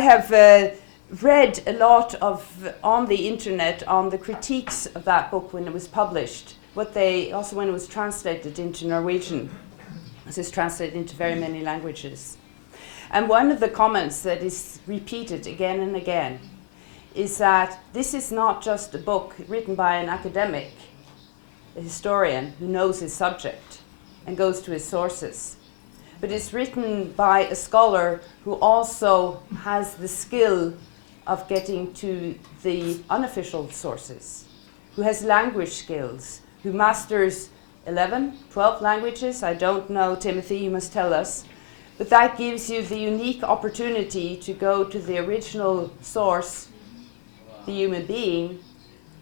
I have read a lot on the internet on the critiques of that book when it was published, also when it was translated into Norwegian. This is translated into very many languages. And one of the comments that is repeated again and again is that this is not just a book written by an academic, a historian who knows his subject and goes to his sources, but it's written by a scholar who also has the skill of getting to the unofficial sources, who has language skills, who masters 11, 12 languages. I don't know, Timothy, you must tell us. But that gives you the unique opportunity to go to the original source, the human being,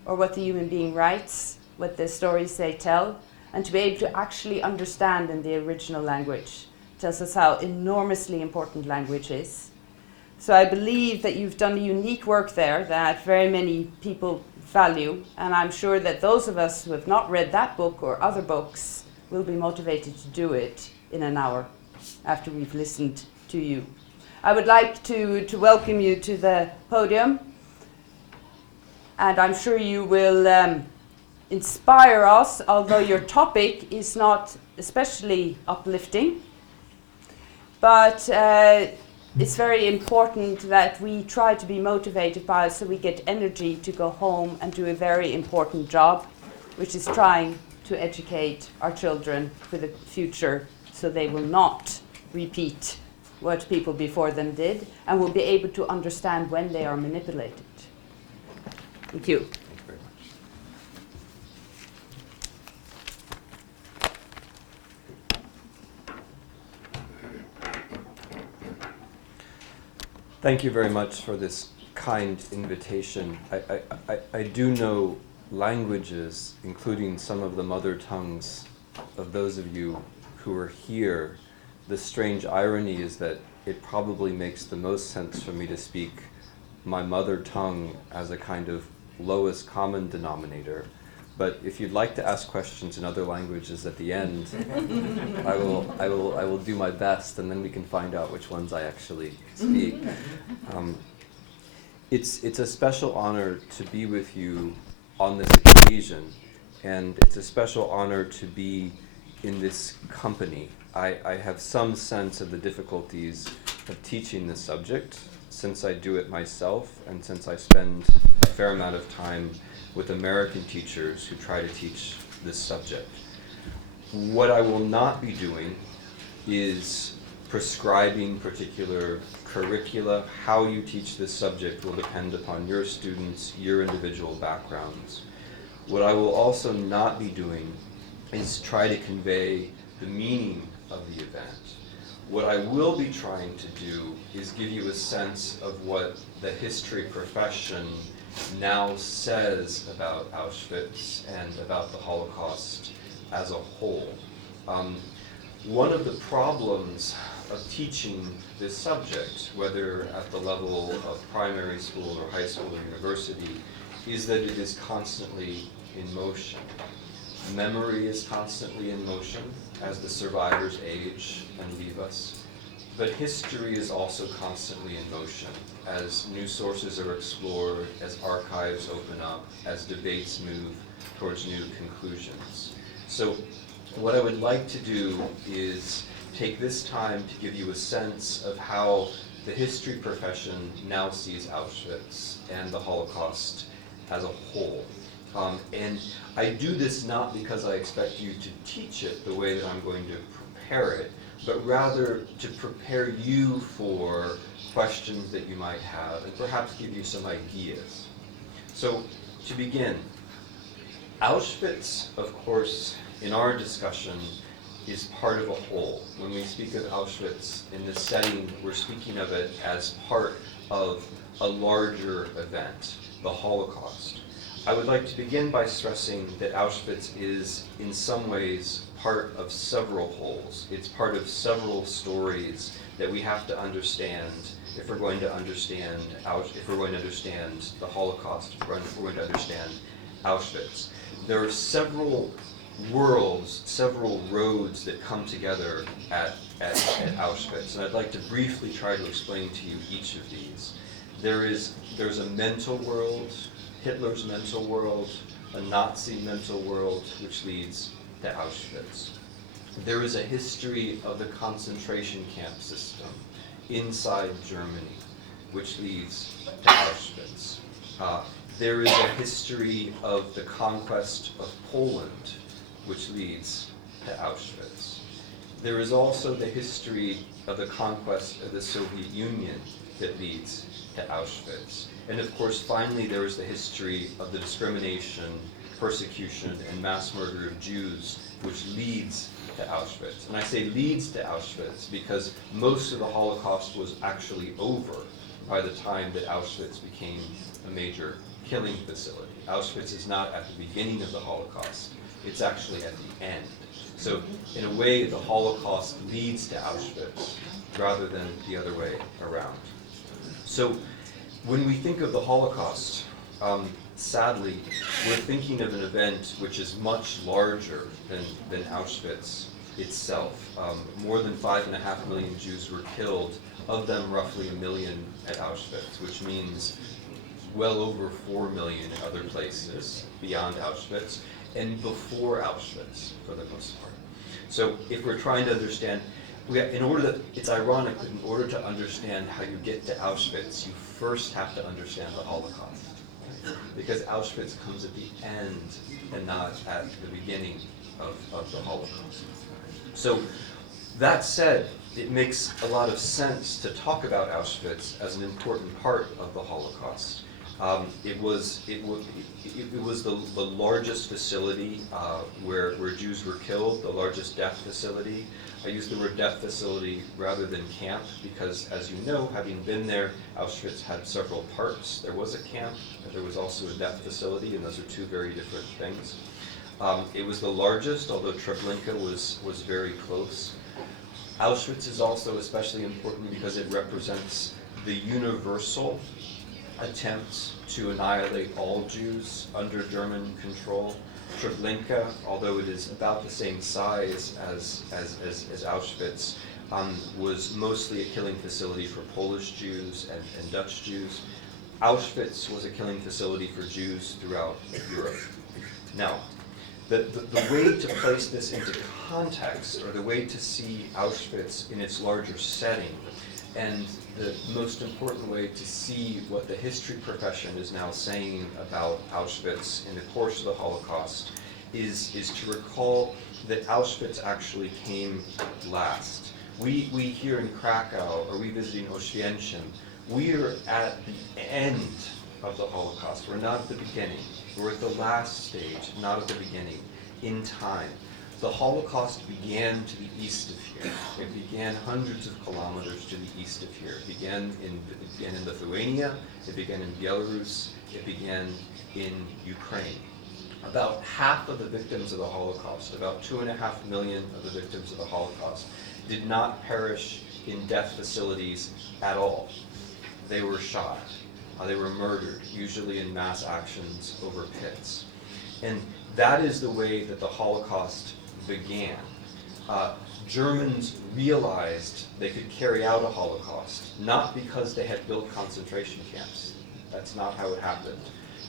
or what the human being writes, what the stories they tell, and to be able to actually understand in the original language. It tells us how enormously important language is. So I believe that you've done a unique work there that very many people value, and I'm sure that those of us who have not read that book or other books will be motivated to do it in an hour after we've listened to you. I would like to welcome you to the podium, and I'm sure you will inspire us, although your topic is not especially uplifting, but it's very important that we try to be motivated by it so we get energy to go home and do a very important job, which is trying to educate our children for the future so they will not repeat what people before them did and will be able to understand when they are manipulated. Thank you. Thank you very much for this kind invitation. I do know languages, including some of the mother tongues of those of you who are here. The strange irony is that it probably makes the most sense for me to speak my mother tongue as a kind of lowest common denominator. But if you'd like to ask questions in other languages at the end, I will do my best, and then we can find out which ones I actually speak. It's a special honor to be with you on this occasion, and it's a special honor to be in this company. I have some sense of the difficulties of teaching this subject, since I do it myself, and since I spend a fair amount of time with American teachers who try to teach this subject. What I will not be doing is prescribing particular curricula. How you teach this subject will depend upon your students, your individual backgrounds. What I will also not be doing is try to convey the meaning of the event. What I will be trying to do is give you a sense of what the history profession now says about Auschwitz and about the Holocaust as a whole. One of the problems of teaching this subject, whether at the level of primary school or high school or university, is that it is constantly in motion. Memory is constantly in motion as the survivors age and leave us. But history is also constantly in motion as new sources are explored, as archives open up, as debates move towards new conclusions. So what I would like to do is take this time to give you a sense of how the history profession now sees Auschwitz and the Holocaust as a whole. And I do this not because I expect you to teach it the way that I'm going to prepare it, but rather to prepare you for questions that you might have and perhaps give you some ideas. So to begin, Auschwitz, of course, in our discussion, is part of a whole. When we speak of Auschwitz in this setting, we're speaking of it as part of a larger event, the Holocaust. I would like to begin by stressing that Auschwitz is, in some ways, part of several wholes. It's part of several stories that we have to understand if we're going to understand the Holocaust, if we're going to understand Auschwitz. There are several worlds, several roads that come together at at Auschwitz, and I'd like to briefly try to explain to you each of these. There's a mental world, Hitler's mental world, a Nazi mental world, which leads to Auschwitz. There is a history of the concentration camp system inside Germany, which leads to Auschwitz. There is a history of the conquest of Poland, which leads to Auschwitz. There is also the history of the conquest of the Soviet Union that leads to Auschwitz. And of course, finally, there is the history of the discrimination, persecution, and mass murder of Jews, which leads to Auschwitz. And I say leads to Auschwitz because most of the Holocaust was actually over by the time that Auschwitz became a major killing facility. Auschwitz is not at the beginning of the Holocaust, it's actually at the end. So in a way, the Holocaust leads to Auschwitz rather than the other way around. So when we think of the Holocaust, sadly, we're thinking of an event which is much larger than Auschwitz itself. More than 5.5 million Jews were killed, of them roughly 1 million at Auschwitz, which means well over 4 million in other places beyond Auschwitz, and before Auschwitz, for the most part. So if we're trying to understand, it's ironic that in order to understand how you get to Auschwitz, you first have to understand the Holocaust. Because Auschwitz comes at the end and not at the beginning of the Holocaust. So that said, it makes a lot of sense to talk about Auschwitz as an important part of the Holocaust. It was the largest facility where Jews were killed, the largest death facility. I use the word death facility rather than camp because, as you know, having been there, Auschwitz had several parts. There was a camp, but there was also a death facility, and those are two very different things. It was the largest, although Treblinka was very close. Auschwitz is also especially important because it represents the universal attempt to annihilate all Jews under German control. Treblinka, although it is about the same size as Auschwitz, was mostly a killing facility for Polish Jews and Dutch Jews. Auschwitz was a killing facility for Jews throughout Europe. Now, the way to place this into context, or the way to see Auschwitz in its larger setting, and the most important way to see what the history profession is now saying about Auschwitz in the course of the Holocaust is to recall that Auschwitz actually came last. We here in Krakow, or we visiting Auschwitz, we are at the end of the Holocaust. We're not at the beginning. We're at the last stage, not at the beginning, in time. The Holocaust began to the east of here. It began hundreds of kilometers to the east of here. It began in Lithuania, it began in Belarus, it began in Ukraine. About half of the victims of the Holocaust, about 2.5 million of the victims of the Holocaust, did not perish in death facilities at all. They were shot. They were murdered, usually in mass actions over pits. And that is the way that the Holocaust began. Germans realized they could carry out a Holocaust, not because they had built concentration camps. That's not how it happened.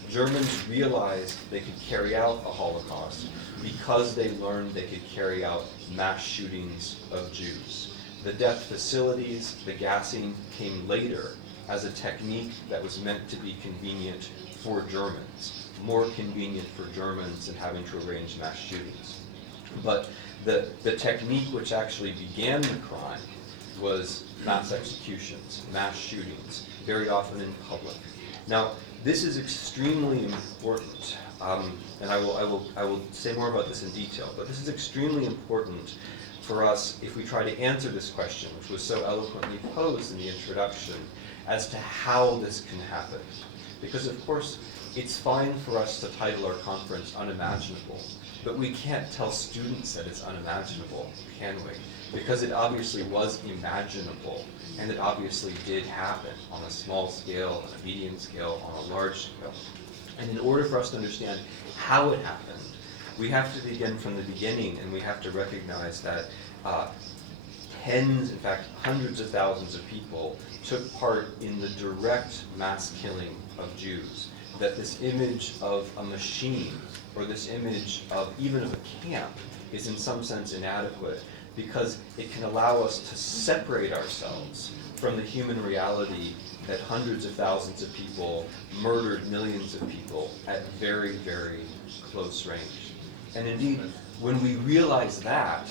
Germans realized they could carry out a Holocaust because they learned they could carry out mass shootings of Jews. The death facilities, the gassing, came later as a technique that was meant to be convenient for Germans, more convenient for Germans than having to arrange mass shootings. But the technique which actually began the crime was mass executions, mass shootings, very often in public. Now, this is extremely important, and I will say more about this in detail, but this is extremely important for us if we try to answer this question, which was so eloquently posed in the introduction, as to how this can happen. Because of course, it's fine for us to title our conference Unimaginable, but we can't tell students that it's unimaginable, can we? Because it obviously was imaginable, and it obviously did happen on a small scale, on a medium scale, on a large scale. And in order for us to understand how it happened, we have to begin from the beginning, and we have to recognize that tens, in fact, hundreds of thousands of people took part in the direct mass killing of Jews. That this image of a machine, or this image of even of a camp, is in some sense inadequate, because it can allow us to separate ourselves from the human reality that hundreds of thousands of people murdered millions of people at very, very close range. And indeed, when we realize that,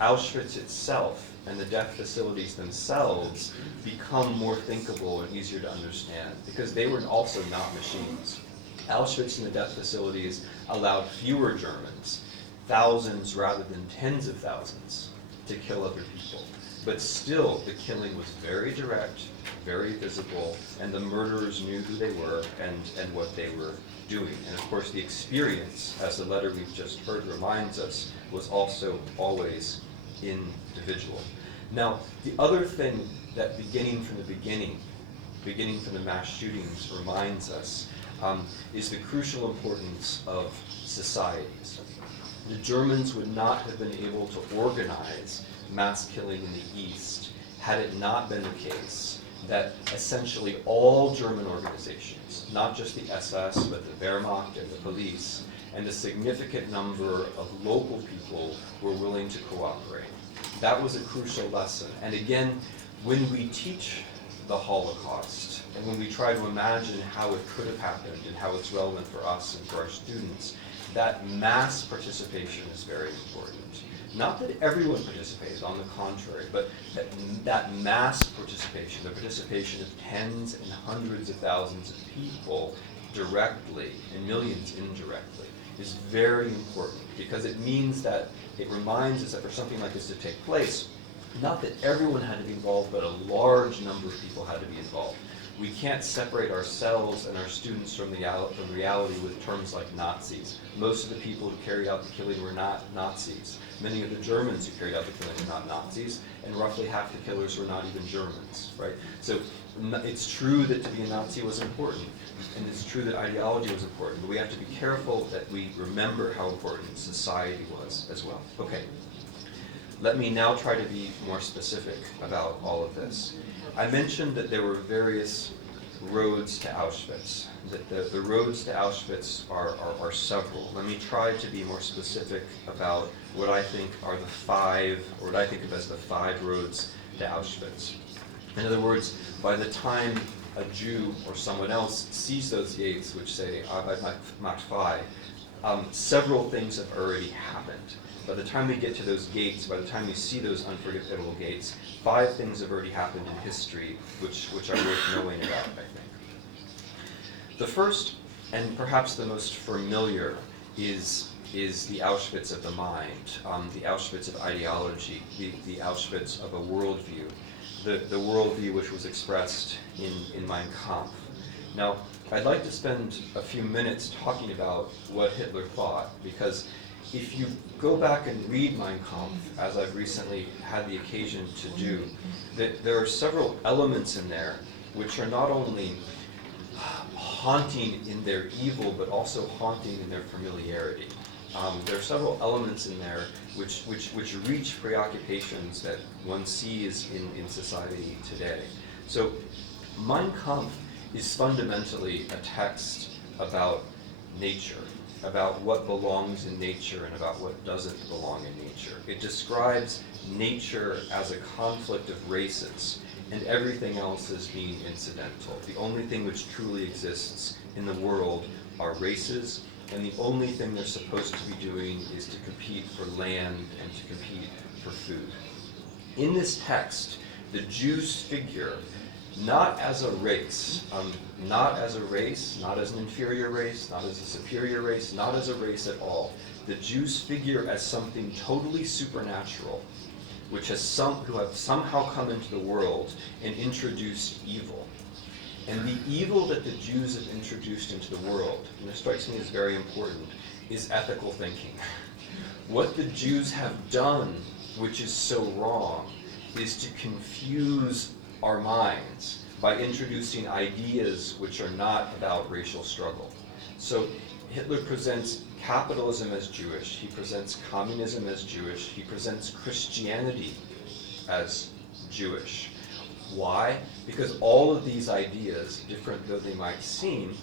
Auschwitz itself and the death facilities themselves become more thinkable and easier to understand, because they were also not machines. Auschwitz and the death facilities allowed fewer Germans, thousands rather than tens of thousands, to kill other people. But still, the killing was very direct, very visible, and the murderers knew who they were and what they were doing. And of course, the experience, as the letter we've just heard reminds us, was also always individual. Now, the other thing that beginning from the mass shootings reminds us is the crucial importance of societies. The Germans would not have been able to organize mass killing in the East had it not been the case that essentially all German organizations, not just the SS, but the Wehrmacht and the police, and a significant number of local people were willing to cooperate. That was a crucial lesson. And again, when we teach the Holocaust, and when we try to imagine how it could have happened and how it's relevant for us and for our students, that mass participation is very important. Not that everyone participated, on the contrary, but that mass participation, the participation of tens and hundreds of thousands of people directly and millions indirectly, is very important, because it means that it reminds us that for something like this to take place, not that everyone had to be involved, but a large number of people had to be involved. We can't separate ourselves and our students from reality with terms like Nazis. Most of the people who carried out the killing were not Nazis. Many of the Germans who carried out the killing were not Nazis, and roughly half the killers were not even Germans, right? So it's true that to be a Nazi was important, and it's true that ideology was important, but we have to be careful that we remember how important society was as well. Okay. Let me now try to be more specific about all of this. I mentioned that there were various roads to Auschwitz, that the roads to Auschwitz are several. Let me try to be more specific about what I think are the five, or what I think of as the 5 roads to Auschwitz. In other words, by the time a Jew or someone else sees those gates, which say Arbeit macht frei, several things have already happened. By the time we get to those gates, by the time we see those unforgettable gates, 5 things have already happened in history which are worth knowing about, I think. The first, and perhaps the most familiar, is the Auschwitz of the mind, the Auschwitz of ideology, the Auschwitz of a worldview, the worldview which was expressed in Mein Kampf. Now, I'd like to spend a few minutes talking about what Hitler thought, because if you go back and read Mein Kampf, as I've recently had the occasion to do, there are several elements in there which are not only haunting in their evil, but also haunting in their familiarity. There are several elements in there which reach preoccupations that one sees in society today. So Mein Kampf is fundamentally a text about nature, about what belongs in nature and about what doesn't belong in nature. It describes nature as a conflict of races, and everything else as being incidental. The only thing which truly exists in the world are races, and the only thing they're supposed to be doing is to compete for land and to compete for food. In this text, the Jews figure not as a race, not as an inferior race, not as a superior race, not as a race at all. The Jews figure as something totally supernatural, who have somehow come into the world and introduced evil. And the evil that the Jews have introduced into the world, and this strikes me as very important, is ethical thinking. What the Jews have done, which is so wrong, is to confuse our minds by introducing ideas which are not about racial struggle. So Hitler presents capitalism as Jewish, he presents communism as Jewish, he presents Christianity as Jewish. Why? Because all of these ideas, different though they might seem,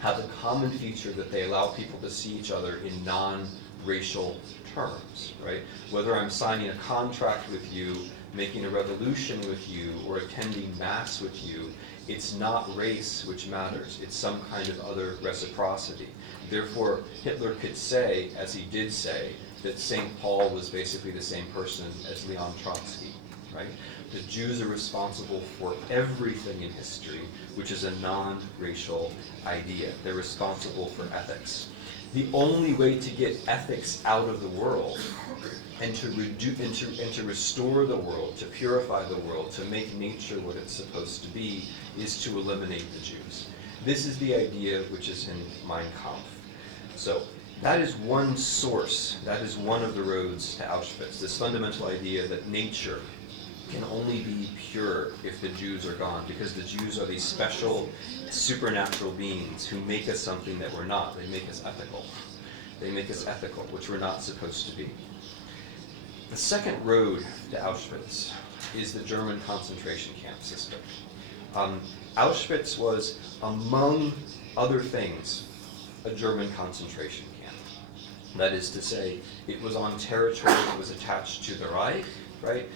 have a common feature that they allow people to see each other in non-racial terms, right? Whether I'm signing a contract with you, making a revolution with you, or attending mass with you, it's not race which matters, it's some kind of other reciprocity. Therefore, Hitler could say, as he did say, that St. Paul was basically the same person as Leon Trotsky, right? The Jews are responsible for everything in history, which is a non-racial idea. They're responsible for ethics. The only way to get ethics out of the world and to restore the world, to purify the world, to make nature what it's supposed to be, is to eliminate the Jews. This is the idea which is in Mein Kampf. So that is one source, that is one of the roads to Auschwitz, this fundamental idea that nature can only be pure if the Jews are gone, because the Jews are these special supernatural beings who make us something that we're not. They make us ethical. They make us ethical, which we're not supposed to be. The second road to Auschwitz is the German concentration camp system. Auschwitz was, among other things, a German concentration camp. That is to say, it was on territory that was attached to the Reich, right?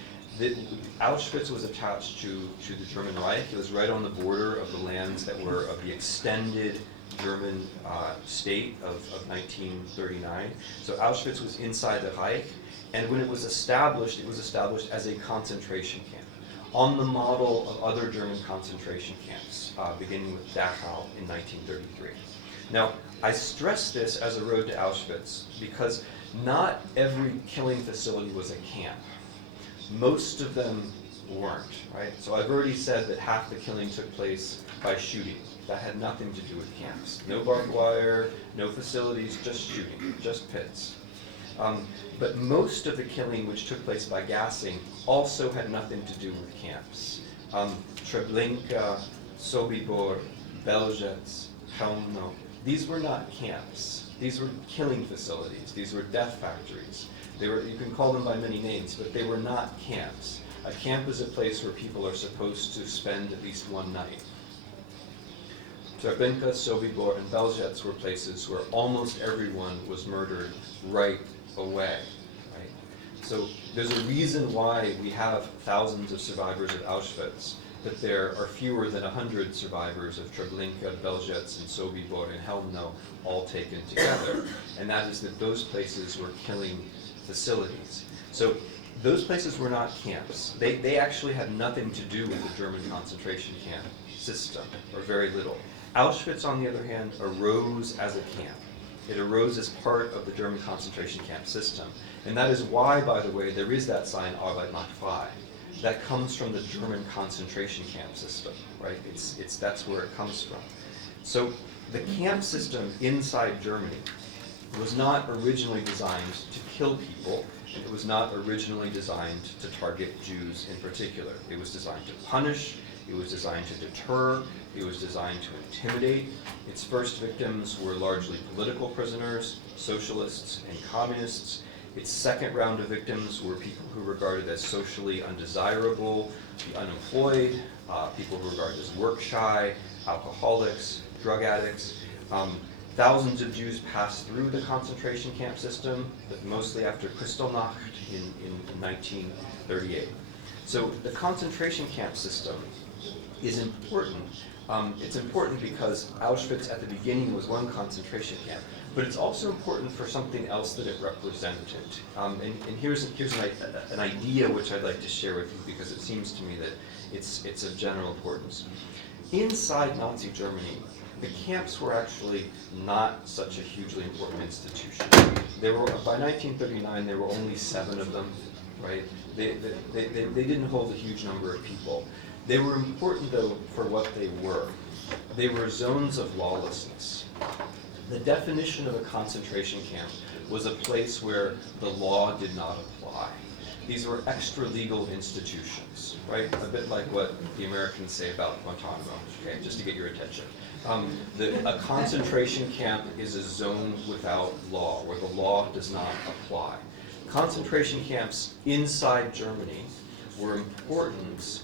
Auschwitz was attached to the German Reich. It was right on the border of the lands that were of the extended German state of 1939. So Auschwitz was inside the Reich, and when it was established as a concentration camp, on the model of other German concentration camps, beginning with Dachau in 1933. Now, I stress this as a road to Auschwitz because not every killing facility was a camp. Most of them weren't, right? So I've already said that half the killing took place by shooting. That had nothing to do with camps. No barbed wire, no facilities, just shooting, just pits. But most of the killing which took place by gassing also had nothing to do with camps. Treblinka, Sobibor, Belzec, Chełmno, these were not camps. These were killing facilities. These were death factories. You can call them by many names, but they were not camps. A camp is a place where people are supposed to spend at least one night. Treblinka, Sobibor, and Belzec were places where almost everyone was murdered right away. Right? So there's a reason why we have thousands of survivors of Auschwitz, but there are fewer than 100 survivors of Treblinka, Belzec, and Sobibor, and Chełmno all taken together. And that is that those places were killing facilities. So those places were not camps. They actually had nothing to do with the German concentration camp system, or very little. Auschwitz, on the other hand, arose as a camp. It arose as part of the German concentration camp system. And that is why, by the way, there is that sign, Arbeit macht frei. That comes from the German concentration camp system, right? That's where it comes from. So the camp system inside Germany was not originally designed to kill people, and it was not originally designed to target Jews in particular. It was designed to punish, it was designed to deter, it was designed to intimidate. Its first victims were largely political prisoners, socialists, and communists. Its second round of victims were people who were regarded as socially undesirable, the unemployed, people who were regarded as work-shy, alcoholics, drug addicts. Thousands of Jews passed through the concentration camp system, but mostly after Kristallnacht in 1938. So the concentration camp system is important. It's important because Auschwitz at the beginning was one concentration camp, but it's also important for something else that it represented. And here's an idea which I'd like to share with you because it seems to me that it's of general importance. Inside Nazi Germany, the camps were actually not such a hugely important institution. By 1939, there were only 7 of them, right? They didn't hold a huge number of people. They were important, though, for what they were. They were zones of lawlessness. The definition of a concentration camp was a place where the law did not apply. These were extra-legal institutions, right? A bit like what the Americans say about Guantanamo, okay, just to get your attention. A concentration camp is a zone without law, where the law does not apply. Concentration camps inside Germany were important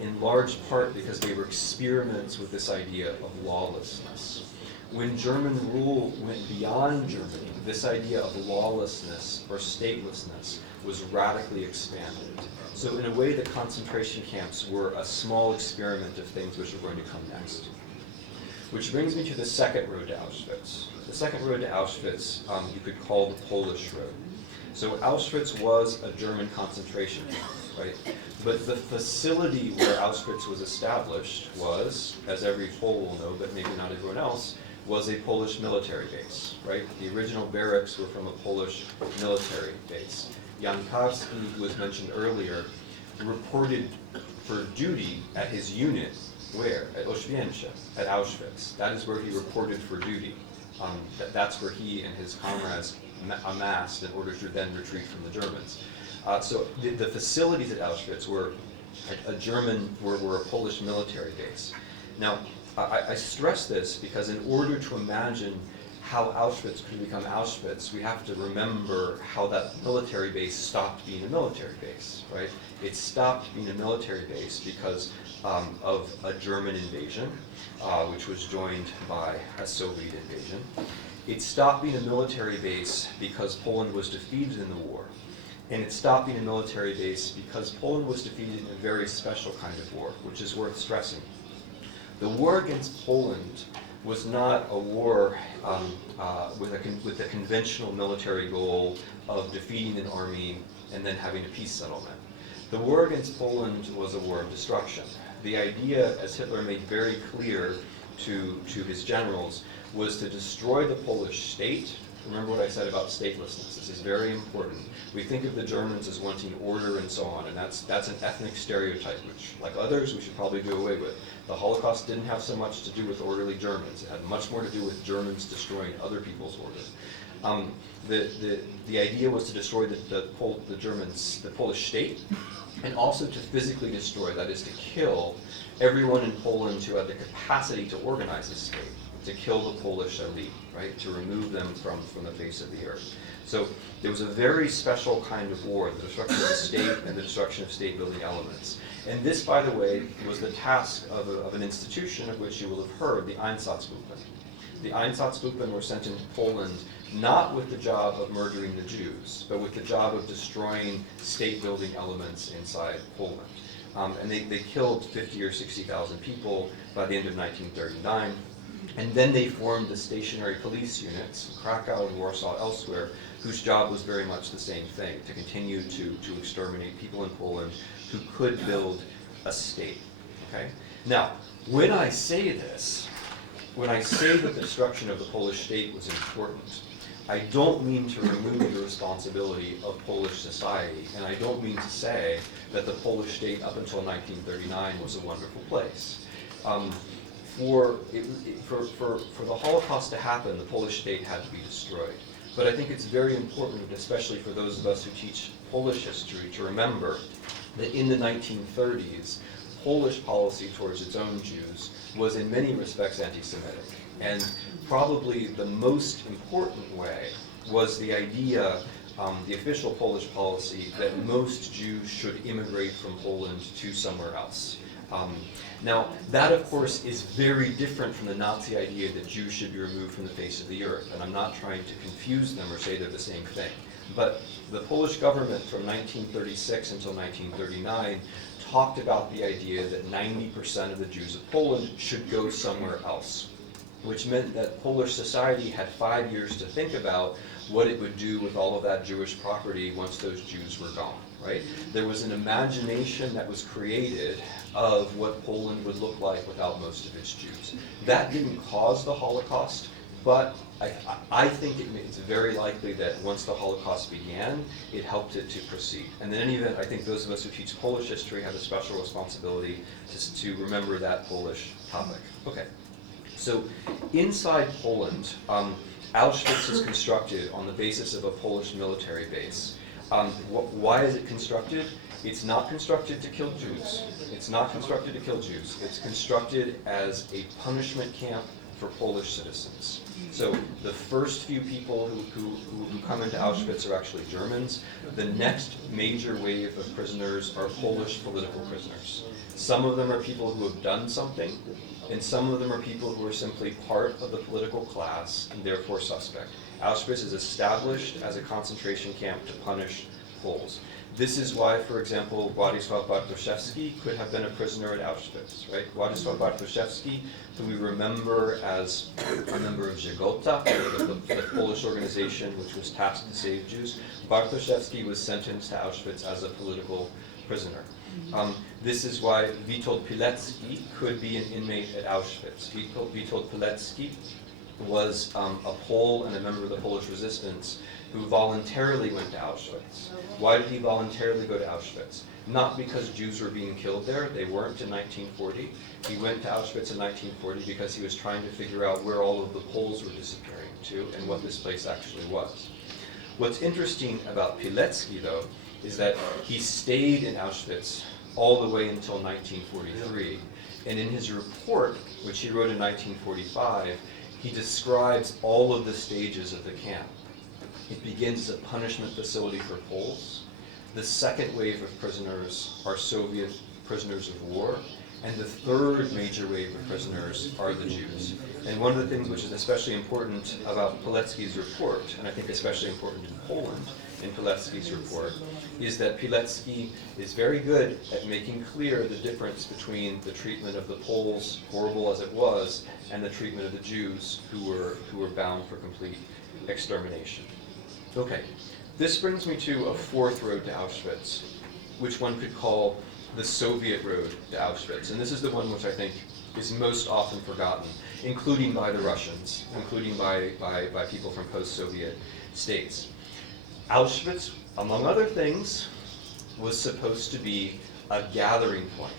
in large part because they were experiments with this idea of lawlessness. When German rule went beyond Germany, this idea of lawlessness or statelessness was radically expanded. So in a way, the concentration camps were a small experiment of things which are going to come next. Which brings me to the second road to Auschwitz. The second road to Auschwitz you could call the Polish road. So Auschwitz was a German concentration camp, right? But the facility where Auschwitz was established was, as every Pole will know, but maybe not everyone else, was a Polish military base, right? The original barracks were from a Polish military base. Jan Karski, who was mentioned earlier, reported for duty at his unit, where? At Oświęcim, at Auschwitz. That is where he reported for duty. That's where he and his comrades amassed in order to then retreat from the Germans. So the facilities at Auschwitz were were a Polish military base. Now, I stress this because in order to imagine how Auschwitz could become Auschwitz, we have to remember how that military base stopped being a military base, right? It stopped being a military base because of a German invasion, which was joined by a Soviet invasion. It stopped being a military base because Poland was defeated in the war. And it stopped being a military base because Poland was defeated in a very special kind of war, which is worth stressing. The war against Poland was not a war with a conventional military goal of defeating an army and then having a peace settlement. The war against Poland was a war of destruction. The idea, as Hitler made very clear to his generals, was to destroy the Polish state. Remember what I said about statelessness. This is very important. We think of the Germans as wanting order and so on, and that's an ethnic stereotype, which, like others, we should probably do away with. The Holocaust didn't have so much to do with orderly Germans. It had much more to do with Germans destroying other people's order. The idea was to destroy the Polish state, and also to physically destroy, that is to kill everyone in Poland who had the capacity to organize a state, to kill the Polish elite, right, to remove them from the face of the earth. So there was a very special kind of war, the destruction of the state and the destruction of state-building elements. And this, by the way, was the task of an institution of which you will have heard, the Einsatzgruppen. The Einsatzgruppen were sent into Poland not with the job of murdering the Jews, but with the job of destroying state-building elements inside Poland. And they killed 50 or 60,000 people by the end of 1939. And then they formed the stationary police units, in Krakow and Warsaw, elsewhere, whose job was very much the same thing, to continue to exterminate people in Poland who could build a state. Okay? Now, when I say this, when I say that the destruction of the Polish state was important, I don't mean to remove the responsibility of Polish society, and I don't mean to say that the Polish state up until 1939 was a wonderful place. For the Holocaust to happen, the Polish state had to be destroyed. But I think it's very important, especially for those of us who teach Polish history, to remember that in the 1930s, Polish policy towards its own Jews was in many respects anti-Semitic. And probably the most important way was the idea, the official Polish policy, that most Jews should immigrate from Poland to somewhere else. Now, that of course is very different from the Nazi idea that Jews should be removed from the face of the earth, and I'm not trying to confuse them or say they're the same thing. But the Polish government from 1936 until 1939 talked about the idea that 90% of the Jews of Poland should go somewhere else, which meant that Polish society had 5 years to think about what it would do with all of that Jewish property once those Jews were gone, right? There was an imagination that was created of what Poland would look like without most of its Jews. That didn't cause the Holocaust, but I think it's very likely that once the Holocaust began, it helped it to proceed. And in any event, I think those of us who teach Polish history have a special responsibility to remember that Polish topic. Okay, so inside Poland, Auschwitz is constructed on the basis of a Polish military base. Why is it constructed? It's not constructed to kill Jews. It's not constructed to kill Jews. It's constructed as a punishment camp for Polish citizens. So the first few people who come into Auschwitz are actually Germans. The next major wave of prisoners are Polish political prisoners. Some of them are people who have done something, and some of them are people who are simply part of the political class and therefore suspect. Auschwitz is established as a concentration camp to punish Poles. This is why, for example, Władysław Bartoszewski could have been a prisoner at Auschwitz, right? Władysław Bartoszewski, who we remember as a member of Żegota, the Polish organization which was tasked to save Jews. Bartoszewski was sentenced to Auschwitz as a political prisoner. This is why Witold Pilecki could be an inmate at Auschwitz. Witold Pilecki was a Pole and a member of the Polish resistance who voluntarily went to Auschwitz. Why did he voluntarily go to Auschwitz? Not because Jews were being killed there, they weren't in 1940. He went to Auschwitz in 1940 because he was trying to figure out where all of the Poles were disappearing to and what this place actually was. What's interesting about Pilecki, though, is that he stayed in Auschwitz all the way until 1943. And in his report, which he wrote in 1945, he describes all of the stages of the camp. It begins as a punishment facility for Poles. The second wave of prisoners are Soviet prisoners of war. And the third major wave of prisoners are the Jews. And one of the things which is especially important about Pilecki's report, and I think especially important in Poland, in Pilecki's report, is that Pilecki is very good at making clear the difference between the treatment of the Poles, horrible as it was, and the treatment of the Jews who were bound for complete extermination. Okay, this brings me to a fourth road to Auschwitz, which one could call the Soviet road to Auschwitz. And this is the one which I think is most often forgotten, including by the Russians, including by people from post-Soviet states. Auschwitz, among other things, was supposed to be a gathering point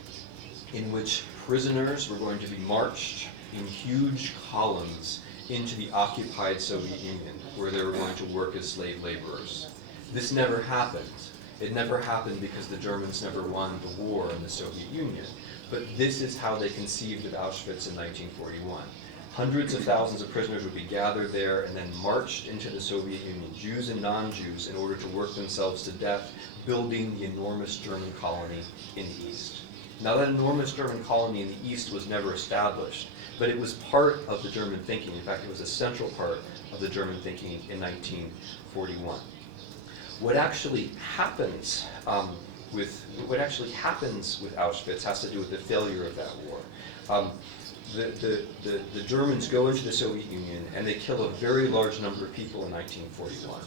in which prisoners were going to be marched in huge columns into the occupied Soviet Union, where they were going to work as slave laborers. This never happened. It never happened because the Germans never won the war in the Soviet Union. But this is how they conceived of Auschwitz in 1941. Hundreds of thousands of prisoners would be gathered there and then marched into the Soviet Union, Jews and non-Jews, in order to work themselves to death, building the enormous German colony in the East. Now, that enormous German colony in the East was never established, but it was part of the German thinking. In fact, it was a central part of the German thinking in 1941. What actually happens with Auschwitz has to do with the failure of that war. The Germans go into the Soviet Union and they kill a very large number of people in 1941.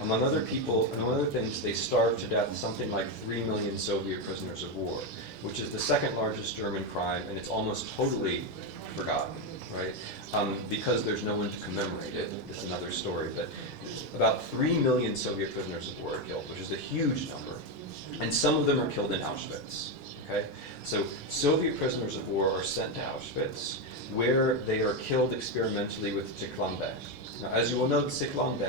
Among other things, they starve to death something like 3 million Soviet prisoners of war, which is the second largest German crime, and it's almost totally forgotten, right? Because there's no one to commemorate it. It's another story, but about 3 million Soviet prisoners of war are killed, which is a huge number, and some of them are killed in Auschwitz. Okay, so Soviet prisoners of war are sent to Auschwitz, where they are killed experimentally with Zyklon-B. Now, as you will know, Zyklon-B,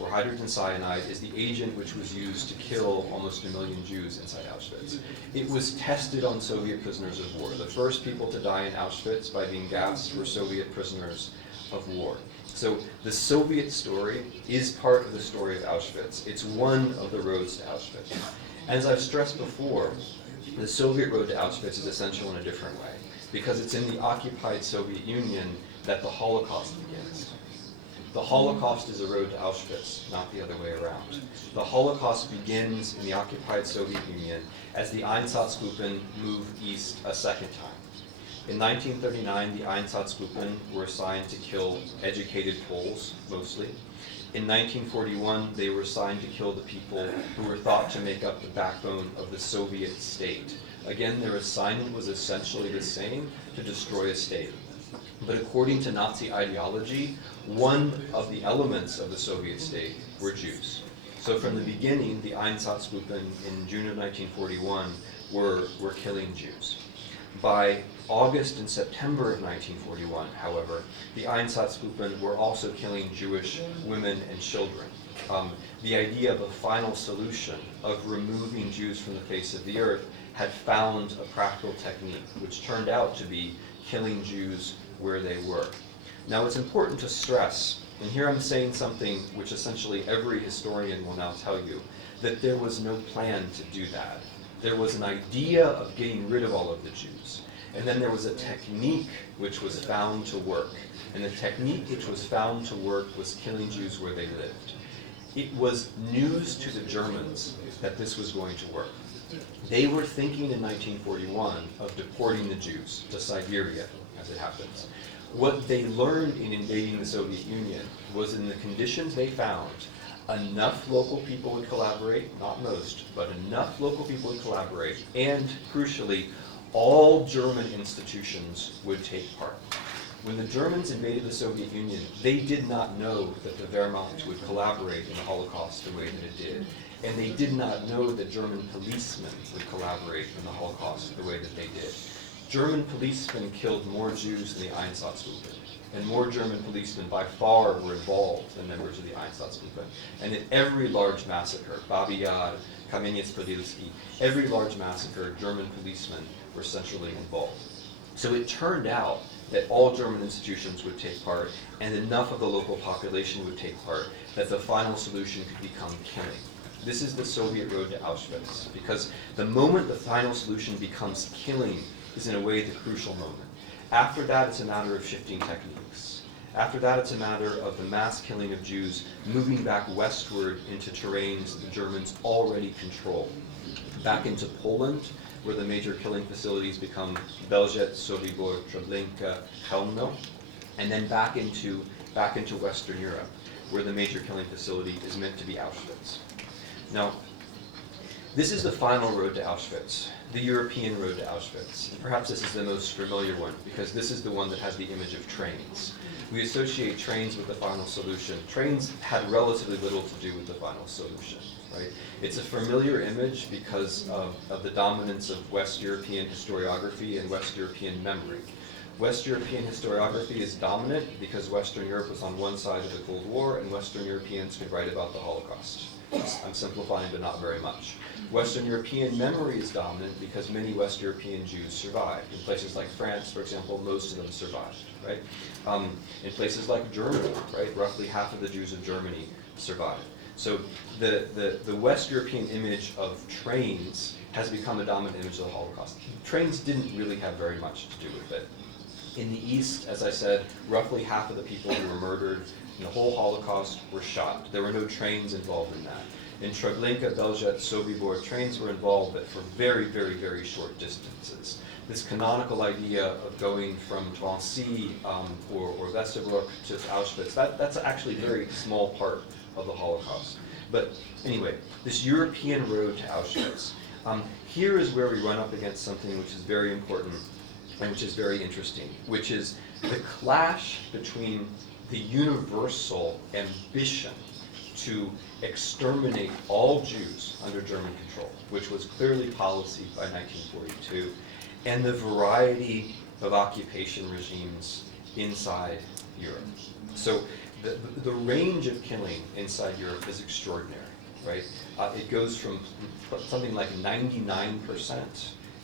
or hydrogen cyanide, is the agent which was used to kill almost 1 million Jews inside Auschwitz. It was tested on Soviet prisoners of war. The first people to die in Auschwitz by being gassed were Soviet prisoners of war. So the Soviet story is part of the story of Auschwitz. It's one of the roads to Auschwitz. As I've stressed before, the Soviet road to Auschwitz is essential in a different way, because it's in the occupied Soviet Union that the Holocaust begins. The Holocaust is a road to Auschwitz, not the other way around. The Holocaust begins in the occupied Soviet Union as the Einsatzgruppen move east a second time. In 1939, the Einsatzgruppen were assigned to kill educated Poles, mostly. In 1941, they were assigned to kill the people who were thought to make up the backbone of the Soviet state. Again, their assignment was essentially the same, to destroy a state. But according to Nazi ideology, one of the elements of the Soviet state were Jews. So from the beginning, the Einsatzgruppen in June of 1941 were killing Jews. By August and September of 1941, however, the Einsatzgruppen were also killing Jewish women and children. The idea of a final solution of removing Jews from the face of the earth had found a practical technique, which turned out to be killing Jews where they were. Now it's important to stress, and here I'm saying something which essentially every historian will now tell you, that there was no plan to do that. There was an idea of getting rid of all of the Jews. And then there was a technique which was found to work. And the technique which was found to work was killing Jews where they lived. It was news to the Germans that this was going to work. They were thinking in 1941 of deporting the Jews to Siberia, as it happens. What they learned in invading the Soviet Union was in the conditions they found, enough local people would collaborate, not most, but enough local people would collaborate, and crucially, all German institutions would take part. When the Germans invaded the Soviet Union, they did not know that the Wehrmacht would collaborate in the Holocaust the way that it did. And they did not know that German policemen would collaborate in the Holocaust the way that they did. German policemen killed more Jews than the Einsatzgruppe. And more German policemen by far were involved than members of the Einsatzgruppe. And in every large massacre, Babi Yar, Kamenets-Podilsky, every large massacre, German policemen were centrally involved. So it turned out that all German institutions would take part, and enough of the local population would take part, that the final solution could become killing. This is the Soviet road to Auschwitz, because the moment the final solution becomes killing is in a way the crucial moment. After that, it's a matter of shifting techniques. After that, it's a matter of the mass killing of Jews moving back westward into terrains the Germans already control. Back into Poland, where the major killing facilities become Belzec, Sobibor, Treblinka, Chełmno, and then back into Western Europe, where the major killing facility is meant to be Auschwitz. Now, this is the final road to Auschwitz, the European road to Auschwitz. And perhaps this is the most familiar one, because this is the one that has the image of trains. We associate trains with the final solution. Trains had relatively little to do with the final solution, right? It's a familiar image because of the dominance of West European historiography and West European memory. West European historiography is dominant because Western Europe was on one side of the Cold War and Western Europeans could write about the Holocaust. I'm simplifying, but not very much. Western European memory is dominant because many West European Jews survived. In places like France, for example, most of them survived, right? In places like Germany, right, roughly half of the Jews of Germany survived. So the West European image of trains has become a dominant image of the Holocaust. Trains didn't really have very much to do with it. In the East, as I said, roughly half of the people who were murdered in the whole Holocaust were shot. There were no trains involved in that. In Treblinka, Belzec, Sobibor, trains were involved, but for very, very, very short distances. This canonical idea of going from Drancy or Westerbork to Auschwitz, that's actually a very small part of the Holocaust. But anyway, this European road to Auschwitz. Here is where we run up against something which is very important and which is very interesting, which is the clash between the universal ambition to exterminate all Jews under German control, which was clearly policy by 1942, and the variety of occupation regimes inside Europe. So the range of killing inside Europe is extraordinary, right? It goes from something like 99%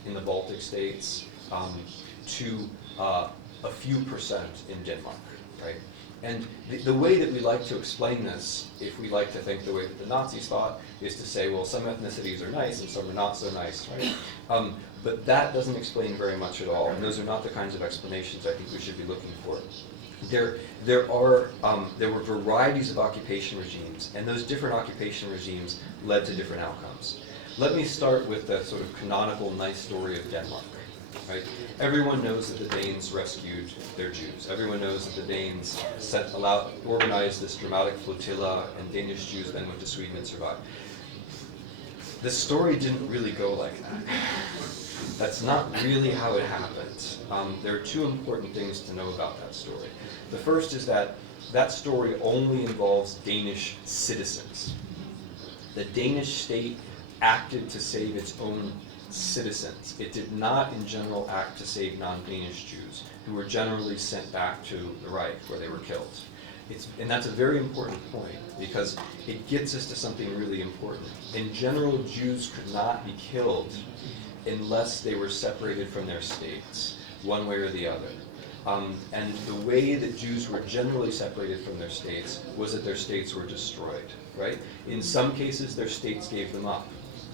in the Baltic states to a few percent in Denmark, right? And the way that we like to explain this, if we like to think the way that the Nazis thought, is to say, well, some ethnicities are nice and some are not so nice, right? But that doesn't explain very much at all, and those are not the kinds of explanations I think we should be looking for. There were varieties of occupation regimes, and those different occupation regimes led to different outcomes. Let me start with the sort of canonical nice story of Denmark. Right? Everyone knows that the Danes rescued their Jews. Everyone knows that the Danes organized this dramatic flotilla, and Danish Jews then went to Sweden and survived. The story didn't really go like that. That's not really how it happened. There are two important things to know about that story. The first is that that story only involves Danish citizens. The Danish state acted to save its own citizens. It did not, in general, act to save non-Danish Jews, who were generally sent back to the Reich, where they were killed. And that's a very important point, because it gets us to something really important. In general, Jews could not be killed unless they were separated from their states. one way or the other. And the way that Jews were generally separated from their states was that their states were destroyed, right? In some cases, their states gave them up.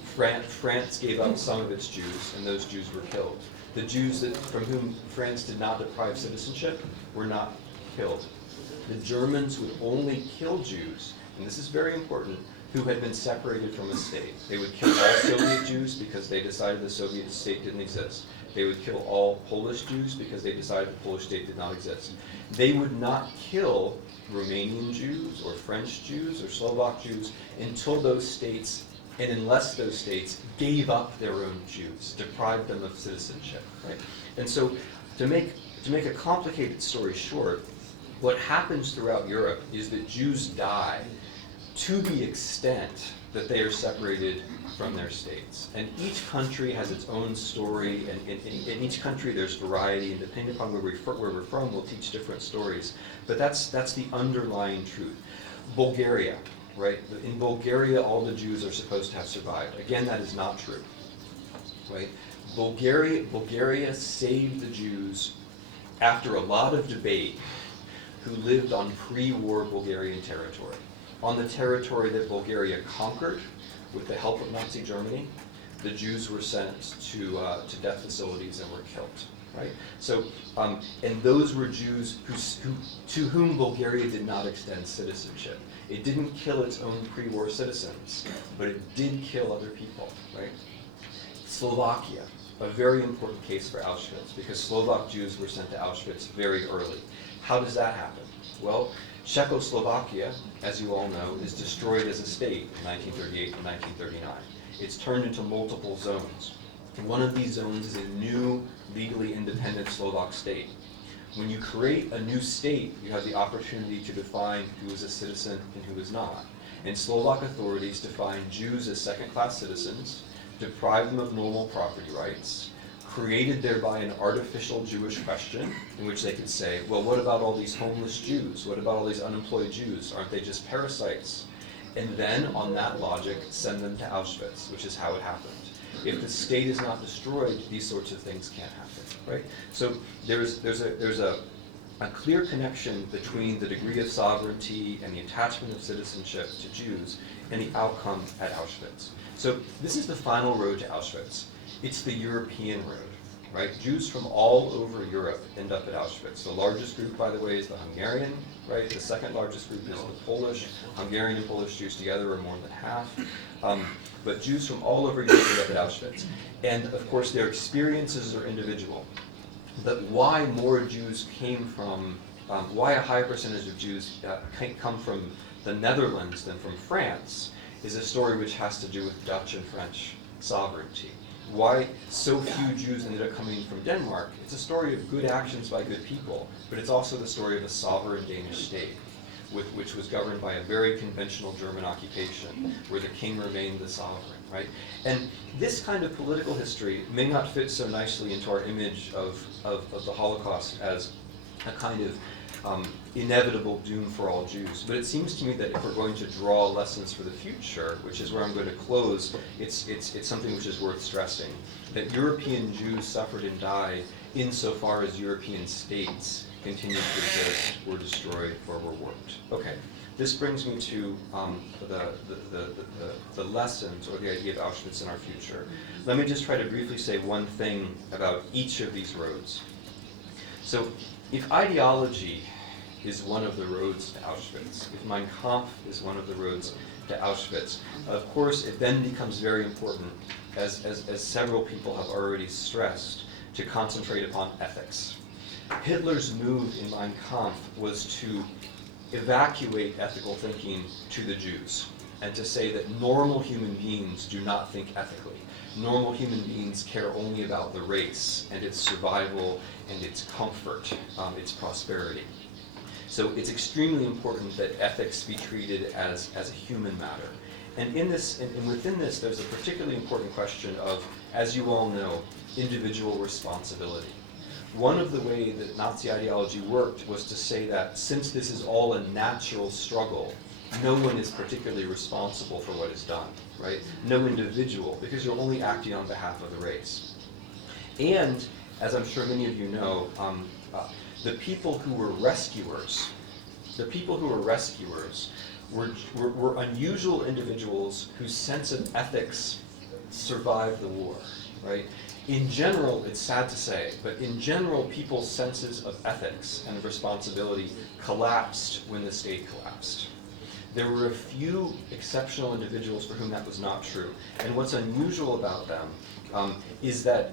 France gave up some of its Jews, and those Jews were killed. The Jews from whom France did not deprive citizenship were not killed. The Germans would only kill Jews, and this is very important, who had been separated from a state. They would kill all Soviet Jews because they decided the Soviet state didn't exist. They would kill all Polish Jews because they decided the Polish state did not exist. They would not kill Romanian Jews or French Jews or Slovak Jews until those states, and unless those states gave up their own Jews, deprived them of citizenship, right? And so to make a complicated story short, what happens throughout Europe is that Jews die to the extent that they are separated from their states. And each country has its own story, and in each country there's variety, and depending upon where we're from, we'll teach different stories. But that's the underlying truth. Bulgaria, right? In Bulgaria, all the Jews are supposed to have survived. Again, that is not true, right? Bulgaria saved the Jews after a lot of debate who lived on pre-war Bulgarian territory. On the territory that Bulgaria conquered with the help of Nazi Germany, the Jews were sent to death facilities and were killed, right? So, and those were Jews to whom Bulgaria did not extend citizenship. It didn't kill its own pre-war citizens, but it did kill other people, right? Slovakia, a very important case for Auschwitz, because Slovak Jews were sent to Auschwitz very early. How does that happen? Well, Czechoslovakia, as you all know, is destroyed as a state in 1938 and 1939. It's turned into multiple zones. One of these zones is a new, legally independent Slovak state. When you create a new state, you have the opportunity to define who is a citizen and who is not. And Slovak authorities define Jews as second-class citizens, deprive them of normal property rights, created thereby an artificial Jewish question in which they could say, well, what about all these homeless Jews? What about all these unemployed Jews? Aren't they just parasites? And then, on that logic, send them to Auschwitz, which is how it happened. If the state is not destroyed, these sorts of things can't happen, right? So there's a clear connection between the degree of sovereignty and the attachment of citizenship to Jews and the outcome at Auschwitz. So this is the final road to Auschwitz. It's the European road, right? Jews from all over Europe end up at Auschwitz. The largest group, by the way, is the Hungarian, right? The second largest group is the Polish. Hungarian and Polish Jews together are more than half. But Jews from all over Europe end up at Auschwitz. And of course, their experiences are individual. But why more Jews came from, why a high percentage of Jews come from the Netherlands than from France is a story which has to do with Dutch and French sovereignty. Why so few Jews ended up coming from Denmark? It's a story of good actions by good people, but it's also the story of a sovereign Danish state, which was governed by a very conventional German occupation, where the king remained the sovereign, right? And this kind of political history may not fit so nicely into our image of the Holocaust as a kind of inevitable doom for all Jews. But it seems to me that if we're going to draw lessons for the future, which is where I'm going to close, it's something which is worth stressing, that European Jews suffered and died insofar as European states continued to exist, were destroyed, or were warped. Okay, this brings me to the lessons or the idea of Auschwitz in our future. Let me just try to briefly say one thing about each of these roads. So, if ideology is one of the roads to Auschwitz, if Mein Kampf is one of the roads to Auschwitz, of course it then becomes very important, as several people have already stressed, to concentrate upon ethics. Hitler's move in Mein Kampf was to evacuate ethical thinking to the Jews, and to say that normal human beings do not think ethically. Normal human beings care only about the race and its survival and its comfort, its prosperity. So it's extremely important that ethics be treated as a human matter. And in this, and within this, there's a particularly important question of, as you all know, individual responsibility. One of the ways that Nazi ideology worked was to say that since this is all a natural struggle, no one is particularly responsible for what is done, right? No individual, because you're only acting on behalf of the race. And as I'm sure many of you know, the people who were rescuers were unusual individuals whose sense of ethics survived the war, right? In general, it's sad to say, but in general, people's senses of ethics and of responsibility collapsed when the state collapsed. There were a few exceptional individuals for whom that was not true. And what's unusual about them is that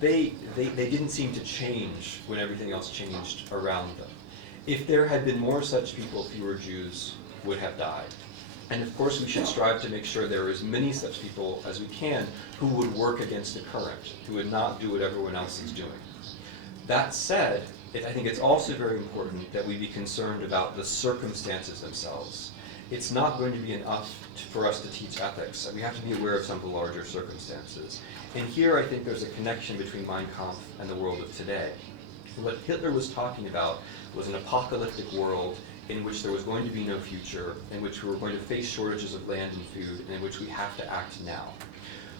they didn't seem to change when everything else changed around them. If there had been more such people, fewer Jews would have died. And of course, we should strive to make sure there are as many such people as we can who would work against the current, who would not do what everyone else is doing. That said, I think it's also very important that we be concerned about the circumstances themselves. It's not going to be enough for us to teach ethics. We have to be aware of some of the larger circumstances. And here I think there's a connection between Mein Kampf and the world of today. What Hitler was talking about was an apocalyptic world in which there was going to be no future, in which we were going to face shortages of land and food, and in which we have to act now.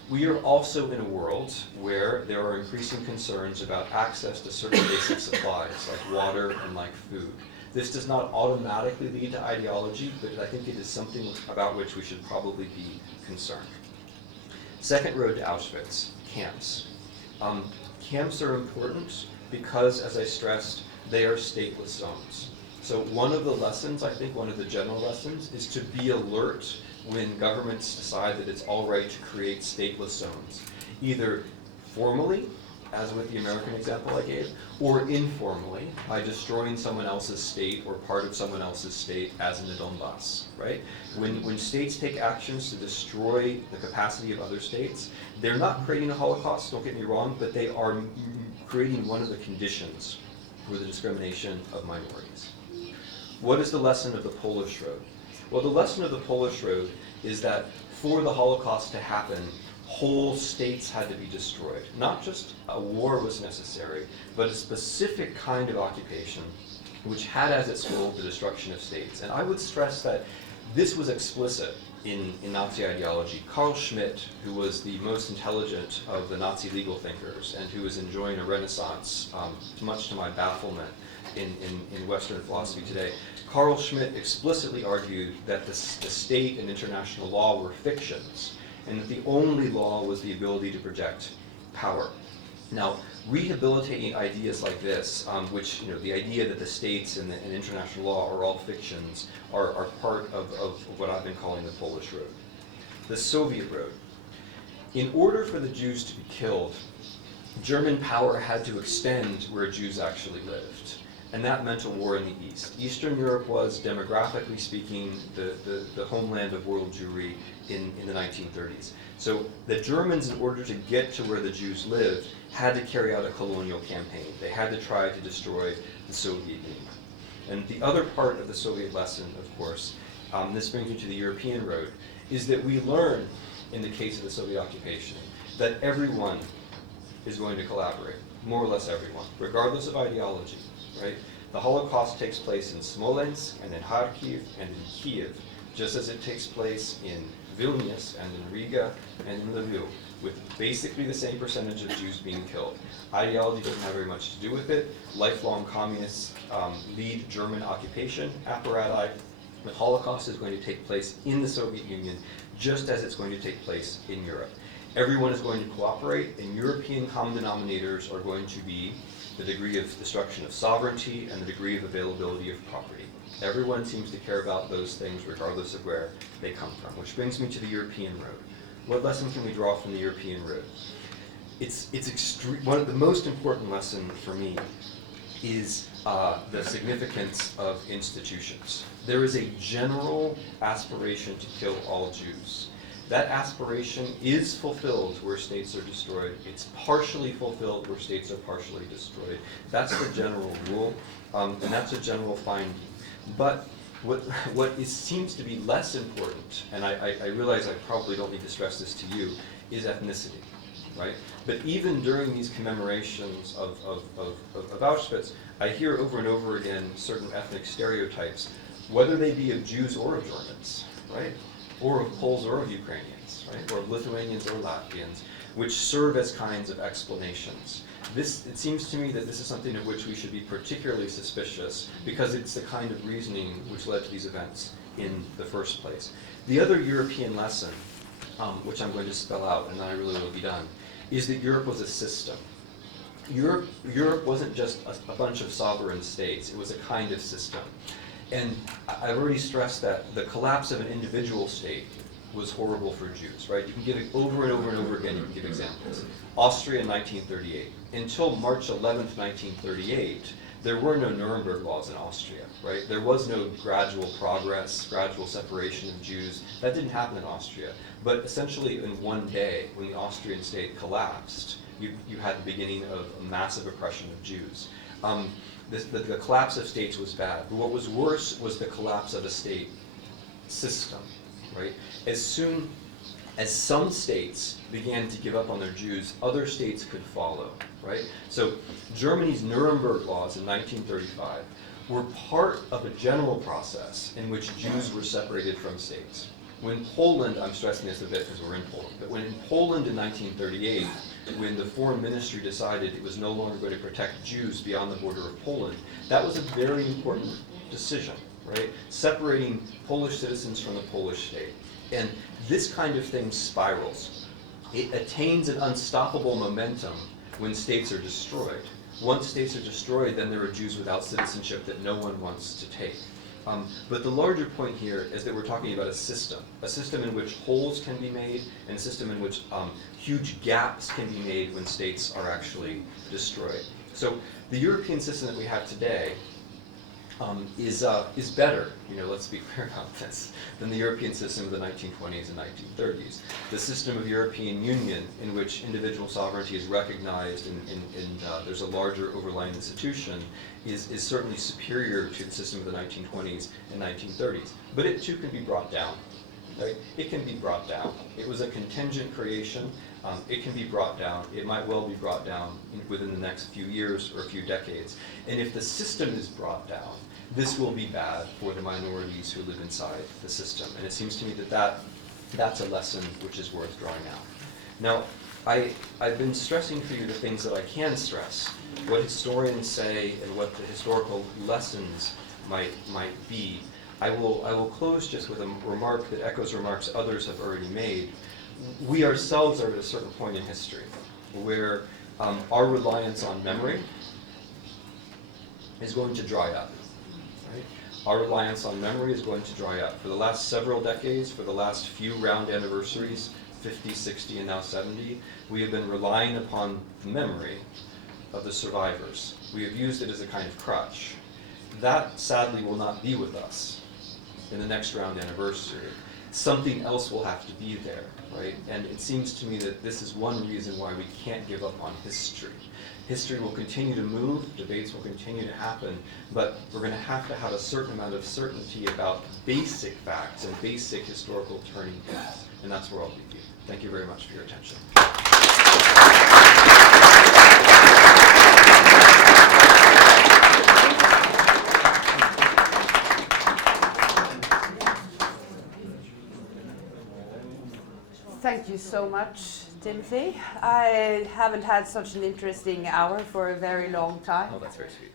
We are also in a world where there are increasing concerns about access to certain basic supplies, like water and like food. This does not automatically lead to ideology, but I think it is something about which we should probably be concerned. Second road to Auschwitz, camps. Camps are important because, as I stressed, they are stateless zones. So one of the lessons, I think one of the general lessons, is to be alert when governments decide that it's all right to create stateless zones, either formally, as with the American example I gave, or informally, by destroying someone else's state or part of someone else's state, as in the Donbass, right? When states take actions to destroy the capacity of other states, they're not creating a Holocaust, don't get me wrong, but they are creating one of the conditions for the discrimination of minorities. What is the lesson of the Polish Road? Well, the lesson of the Polish Road is that for the Holocaust to happen, whole states had to be destroyed. Not just a war was necessary, but a specific kind of occupation which had as its goal the destruction of states. And I would stress that this was explicit in Nazi ideology. Carl Schmitt, who was the most intelligent of the Nazi legal thinkers and who was enjoying a renaissance, much to my bafflement, in Western philosophy today, Carl Schmitt explicitly argued that the state and international law were fictions, and that the only law was the ability to project power. Now, rehabilitating ideas like this, which, the idea that the states and international law are all fictions, are part of what I've been calling the Polish Road. The Soviet Road. In order for the Jews to be killed, German power had to extend where Jews actually lived. And that meant a war in the East. Eastern Europe was, demographically speaking, the homeland of world Jewry in the 1930s. So the Germans, in order to get to where the Jews lived, had to carry out a colonial campaign. They had to try to destroy the Soviet Union. And the other part of the Soviet lesson, of course, this brings me to the European road, is that we learn, in the case of the Soviet occupation, that everyone is going to collaborate, more or less everyone, regardless of ideology. Right? The Holocaust takes place in Smolensk and in Kharkiv and in Kiev, just as it takes place in Vilnius and in Riga and in Lviv, with basically the same percentage of Jews being killed. Ideology doesn't have very much to do with it. Lifelong communists lead German occupation apparatus. The Holocaust is going to take place in the Soviet Union, just as it's going to take place in Europe. Everyone is going to cooperate, and European common denominators are going to be the degree of destruction of sovereignty and the degree of availability of property. Everyone seems to care about those things regardless of where they come from, which brings me to the European road. What lesson can we draw from the European road? One of the most important lessons for me is the significance of institutions. There is a general aspiration to kill all Jews. That aspiration is fulfilled where states are destroyed. It's partially fulfilled where states are partially destroyed. That's the general rule, and that's a general finding. But what seems to be less important, and I realize I probably don't need to stress this to you, is ethnicity, right? But even during these commemorations of Auschwitz, I hear over and over again certain ethnic stereotypes, whether they be of Jews or of Germans, right? Or of Poles or of Ukrainians, right? Or of Lithuanians or Latvians, which serve as kinds of explanations. it seems to me that this is something of which we should be particularly suspicious because it's the kind of reasoning which led to these events in the first place. The other European lesson, which I'm going to spell out, and then I really will be done, is that Europe was a system. Europe wasn't just a bunch of sovereign states, it was a kind of system. And I've already stressed that the collapse of an individual state was horrible for Jews, right? You can give it over and over and over again, you can give examples. Austria in 1938. Until March 11th, 1938, there were no Nuremberg laws in Austria, right? There was no gradual progress, gradual separation of Jews. That didn't happen in Austria. But essentially in one day, when the Austrian state collapsed, you had the beginning of a massive oppression of Jews. The collapse of states was bad, but what was worse was the collapse of a state system, right? As soon as some states began to give up on their Jews, other states could follow, right? So Germany's Nuremberg laws in 1935 were part of a general process in which Jews were separated from states. When Poland, I'm stressing this a bit because we're in Poland, but when in Poland in 1938, when the foreign ministry decided it was no longer going to protect Jews beyond the border of Poland, that was a very important decision, right? Separating Polish citizens from the Polish state. And this kind of thing spirals. It attains an unstoppable momentum when states are destroyed. Once states are destroyed, then there are Jews without citizenship that no one wants to take. But the larger point here is that we're talking about a system in which holes can be made, and a system in which huge gaps can be made when states are actually destroyed. So the European system that we have today is better, let's be clear about this, than the European system of the 1920s and 1930s. The system of European Union, in which individual sovereignty is recognized and there's a larger overlying institution, is certainly superior to the system of the 1920s and 1930s. But it too can be brought down. Right? It can be brought down. It was a contingent creation. It can be brought down. It might well be brought down within the next few years or a few decades. And if the system is brought down, this will be bad for the minorities who live inside the system. And it seems to me that that's a lesson which is worth drawing out. Now, I've been stressing for you the things that I can stress, what historians say and what the historical lessons might be. I will close just with a remark that echoes remarks others have already made. We ourselves are at a certain point in history where our reliance on memory is going to dry up. Right? Our reliance on memory is going to dry up. For the last several decades, for the last few round anniversaries, 50, 60, and now 70, we have been relying upon the memory of the survivors. We have used it as a kind of crutch. That, sadly, will not be with us in the next round anniversary. Something else will have to be there, right? And it seems to me that this is one reason why we can't give up on history. History will continue to move, debates will continue to happen, but we're going to have a certain amount of certainty about basic facts and basic historical turning points. And that's where I'll leave you. Thank you very much for your attention. Thank you so much, Timothy. I haven't had such an interesting hour for a very long time. Oh, that's very sweet.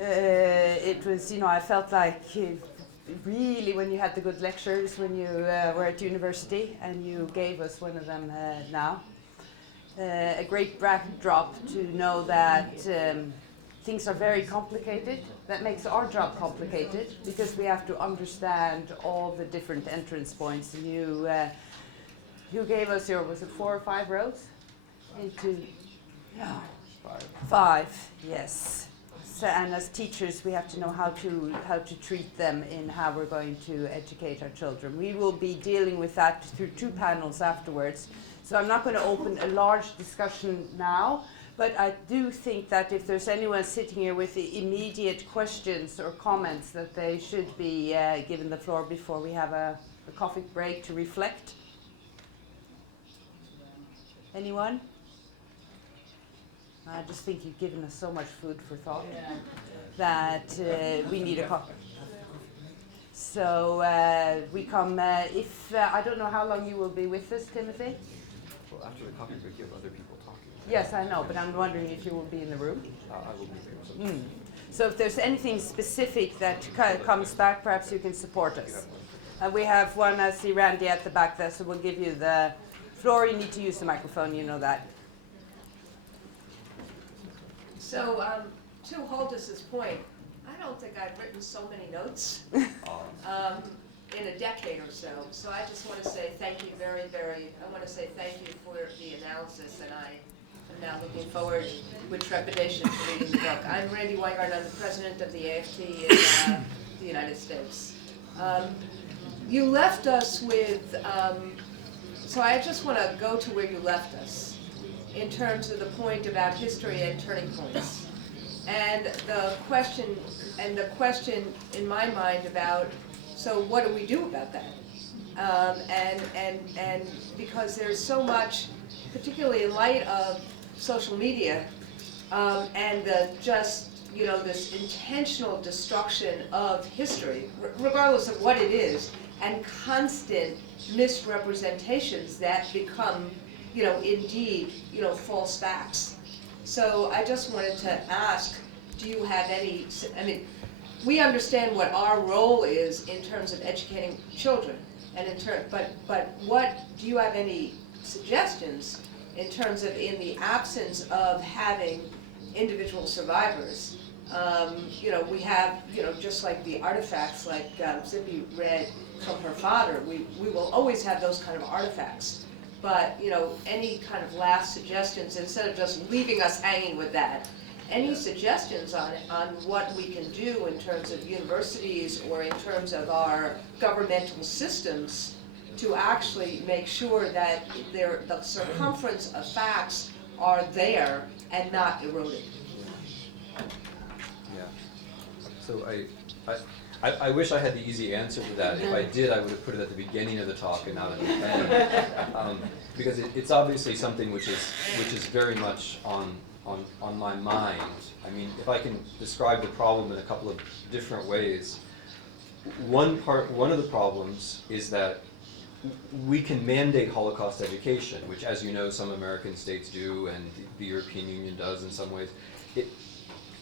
It was, I felt like really when you had the good lectures when you were at university, and you gave us one of them now. A great backdrop to know that things are very complicated. That makes our job complicated because we have to understand all the different entrance points. And you gave us was it 4 or 5 rows? Into five, yes. So, and as teachers, we have to know how to treat them in how we're going to educate our children. We will be dealing with that through 2 panels afterwards. So I'm not going to open a large discussion now, but I do think that if there's anyone sitting here with immediate questions or comments, that they should be given the floor before we have a coffee break to reflect. Anyone? I just think you've given us so much food for thought that we need a coffee. So we come, if I don't know how long you will be with us, Timothy? Well, after the coffee break, you have other people talking. Yes, I know, but I'm wondering if you will be in the room. I will be there. So if there's anything specific that comes back, perhaps you can support us. We have one, I see Randy at the back there, so we'll give you the floor. You need to use the microphone, you know that. So, to Holdis's point, I don't think I've written so many notes in a decade or so. So I just want to say thank you I want to say thank you for the analysis, and I am now looking forward with trepidation to reading the book. I'm Randy Weingart, I'm the president of the AFT in the United States. You left us with, so I just want to go to where you left us in terms of the point about history and turning points. And the question in my mind about, so what do we do about that? And because there's so much, particularly in light of social media, and the this intentional destruction of history, regardless of what it is, and constant misrepresentations that become, indeed, false facts. So I just wanted to ask, do you have any, we understand what our role is in terms of educating children, and but what, do you have any suggestions in terms of, in the absence of having individual survivors, we have, just like the artifacts, like Zippy read from her father, we will always have those kind of artifacts. But, any kind of last suggestions, instead of just leaving us hanging with that, any suggestions on what we can do in terms of universities or in terms of our governmental systems to actually make sure that the circumference of facts are there and not eroded? Yeah. So I wish I had the easy answer to that. If I did, I would have put it at the beginning of the talk and not at the end, because it's obviously something which is very much on my mind. I mean, if I can describe the problem in a couple of different ways, one of the problems is that we can mandate Holocaust education, which, as you know, some American states do, and the European Union does in some ways.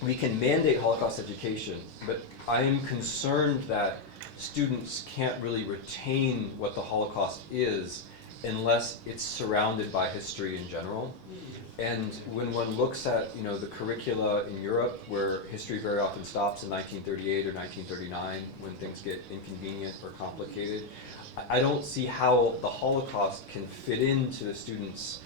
We can mandate Holocaust education, but I am concerned that students can't really retain what the Holocaust is unless it's surrounded by history in general. And when one looks at, the curricula in Europe, where history very often stops in 1938 or 1939, when things get inconvenient or complicated, I don't see how the Holocaust can fit into the students'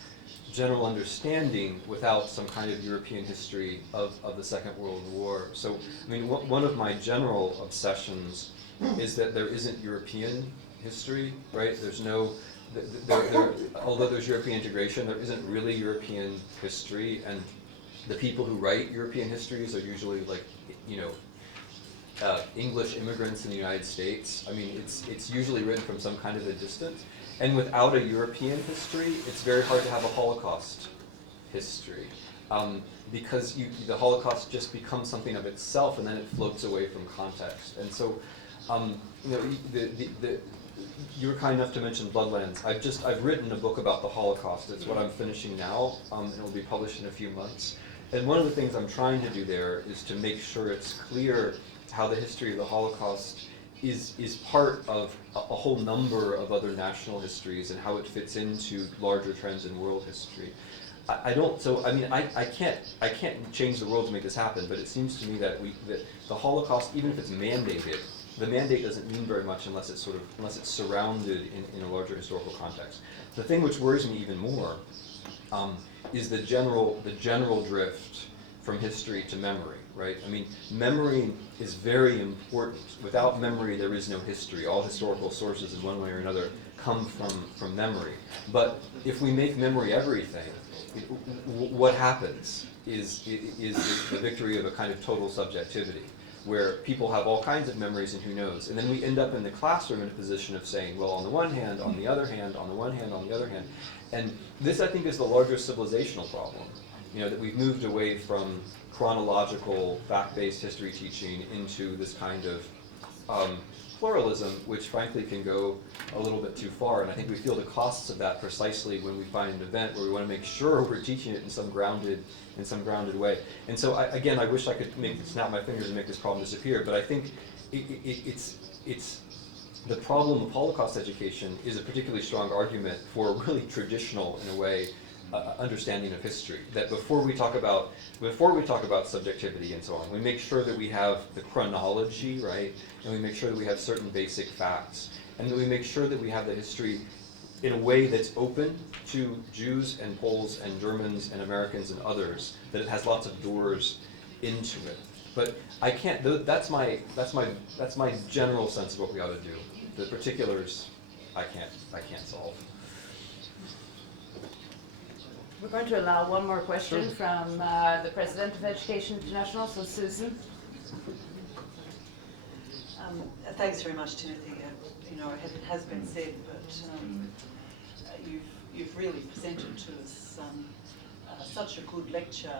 general understanding without some kind of European history of the Second World War. So, one of my general obsessions is that there isn't European history, right? There's no, although there's European integration, there isn't really European history, and the people who write European histories are usually like, English immigrants in the United States. It's usually written from some kind of a distance. And without a European history, it's very hard to have a Holocaust history, because the Holocaust just becomes something of itself, and then it floats away from context. And so, you were kind enough to mention Bloodlands. I've written a book about the Holocaust. It's what I'm finishing now, and it will be published in a few months. And one of the things I'm trying to do there is to make sure it's clear how the history of the Holocaust is part of a whole number of other national histories, and how it fits into larger trends in world history. I can't change the world to make this happen, but it seems to me that the Holocaust, even if it's mandated, the mandate doesn't mean very much unless it's surrounded in a larger historical context. The thing which worries me even more is the general drift from history to memory, right? Memory is very important. Without memory, there is no history. All historical sources, in one way or another, come from memory. But if we make memory everything, what happens is the victory of a kind of total subjectivity, where people have all kinds of memories and who knows. And then we end up in the classroom in a position of saying, well, on the one hand, on the other hand, on the one hand, on the other hand. And this, I think, is the larger civilizational problem. That we've moved away from chronological, fact-based history teaching into this kind of pluralism, which frankly can go a little bit too far. And I think we feel the costs of that precisely when we find an event where we want to make sure we're teaching it in some grounded way. And so again, I wish I could snap my fingers and make this problem disappear, but I think it's the problem of Holocaust education is a particularly strong argument for a really traditional, in a way, understanding of history. That before we talk about subjectivity and so on, we make sure that we have the chronology, right, and we make sure that we have certain basic facts, and that we make sure that we have the history in a way that's open to Jews and Poles and Germans and Americans and others. That it has lots of doors into it. But I can't. That's my general sense of what we ought to do. The particulars, I can't solve. We're going to allow one more question Sure. from the President of Education International, so Susan. Thanks very much, Timothy. It has been said, but you've really presented to us such a good lecture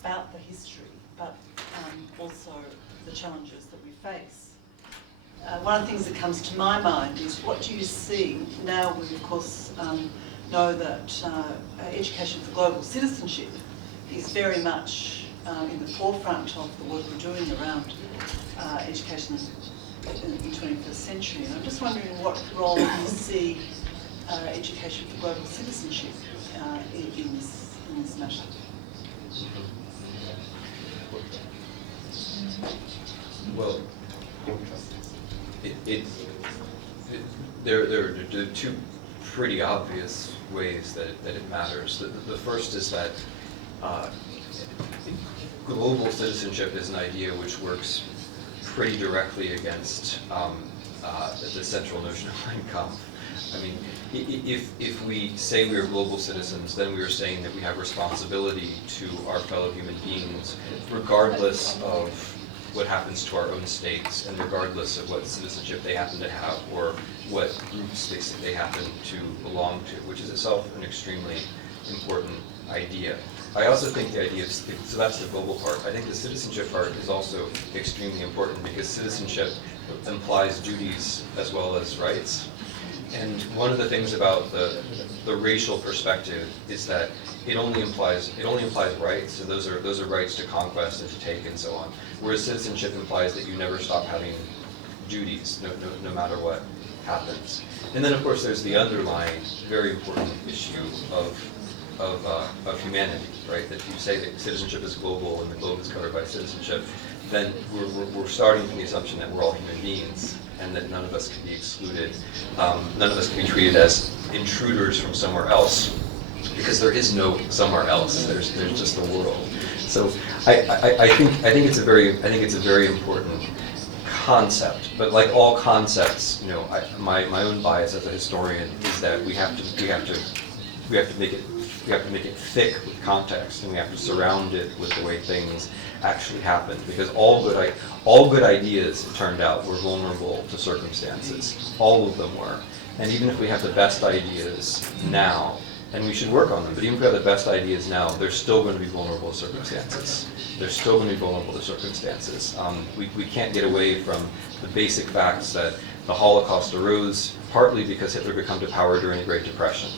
about the history, but also the challenges that we face. One of the things that comes to my mind is, what do you see now we, of course, know that education for global citizenship is very much in the forefront of the work we're doing around education in the 21st century. And I'm just wondering what role you see education for global citizenship in this matter. Well, there are two pretty obvious ways that it matters. The first is that global citizenship is an idea which works pretty directly against the central notion of Mein Kampf. I mean, if we say we are global citizens, then we are saying that we have responsibility to our fellow human beings, regardless of what happens to our own states, and regardless of what citizenship they happen to have, or what groups they happen to belong to, which is itself an extremely important idea. I also think the idea of, so that's the global part. I think the citizenship part is also extremely important, because citizenship implies duties as well as rights. And one of the things about the racial perspective is that it only implies rights. So those are rights to conquest and to take and so on. Whereas citizenship implies that you never stop having duties, no matter what happens. And then of course there's the underlying very important issue of humanity, right? That if you say that citizenship is global and the globe is covered by citizenship, then we're starting from the assumption that we're all human beings, and that none of us can be excluded, none of us can be treated as intruders from somewhere else, because there is no somewhere else. There's just the world. So I think it's a very important concept. But like all concepts, my own bias as a historian is that we have to make it thick with context, and we have to surround it with the way things actually happen, because all good ideas, it turned out, were vulnerable to circumstances. All of them were. And even if we have the best ideas now, and we should work on them, but even if we have the best ideas now, they're still going to be vulnerable to circumstances. They're still going to be vulnerable to circumstances. We can't get away from the basic facts that the Holocaust arose partly because Hitler could come to power during the Great Depression.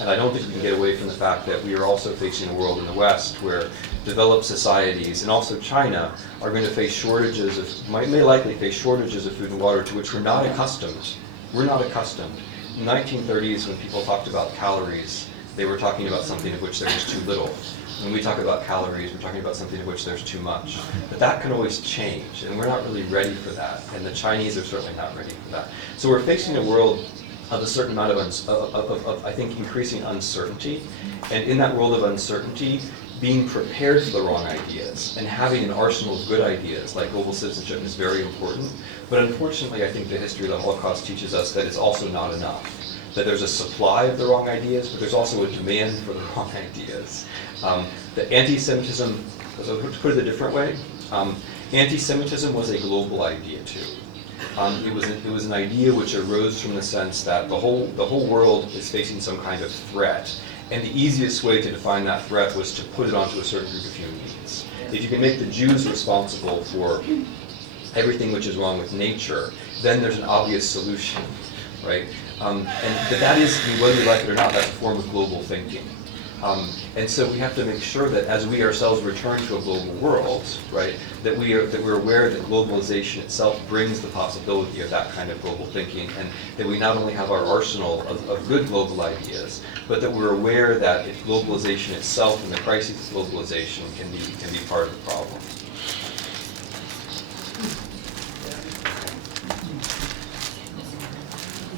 And I don't think we can get away from the fact that we are also facing a world in the West where developed societies, and also China, are going to face may likely face shortages of food and water to which we're not accustomed. We're not accustomed. In the 1930s, when people talked about calories, they were talking about something of which there was too little. When we talk about calories, we're talking about something of which there's too much. But that can always change, and we're not really ready for that. And the Chinese are certainly not ready for that. So we're facing a world of a certain amount of I think, increasing uncertainty. And in that world of uncertainty, being prepared for the wrong ideas and having an arsenal of good ideas like global citizenship is very important. But unfortunately, I think the history of the Holocaust teaches us that it's also not enough. That there's a supply of the wrong ideas, but there's also a demand for the wrong ideas. The anti-Semitism, so to put it a different way, anti-Semitism was a global idea too. It was an idea which arose from the sense that the whole world is facing some kind of threat, and the easiest way to define that threat was to put it onto a certain group of human beings. If you can make the Jews responsible for everything which is wrong with nature, then there's an obvious solution, right? But that is, I mean, whether we like it or not, that's a form of global thinking. And so we have to make sure that as we ourselves return to a global world, right, that we're aware that globalization itself brings the possibility of that kind of global thinking, and that we not only have our arsenal of good global ideas, but that we're aware that if globalization itself and the crisis of globalization can be part of the problem.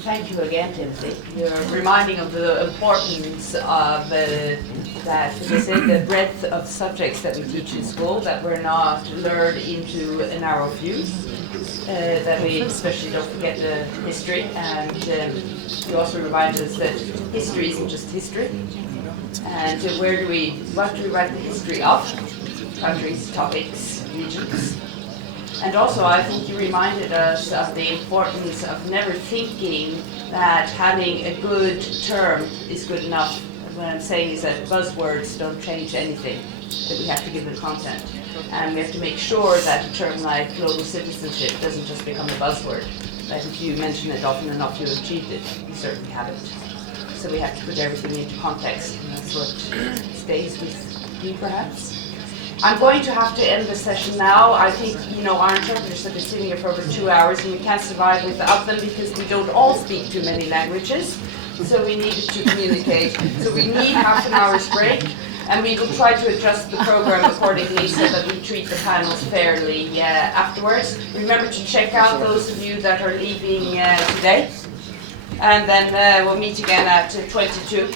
Thank you again, Timothy. You're reminding of the importance of the breadth of subjects that we teach in school, that we're not lured into a narrow view, that we especially don't forget the history, and you also remind us that history isn't just history, and what do we write the history of? Countries, topics, regions. And also, I think you reminded us of the importance of never thinking that having a good term is good enough. What I'm saying is that buzzwords don't change anything, that we have to give it content. And we have to make sure that a term like global citizenship doesn't just become a buzzword, that if you mention it often enough, you achieved it. You certainly haven't. So we have to put everything into context, and that's what stays with you, perhaps. I'm going to have to end the session now. I think, our interpreters have been sitting here for over 2 hours, and we can't survive without them because we don't all speak too many languages. So we needed to communicate. So we need half an hour's break, and we will try to adjust the program accordingly so that we treat the panels fairly afterwards. Remember to check out those of you that are leaving today. And then we'll meet again at 22.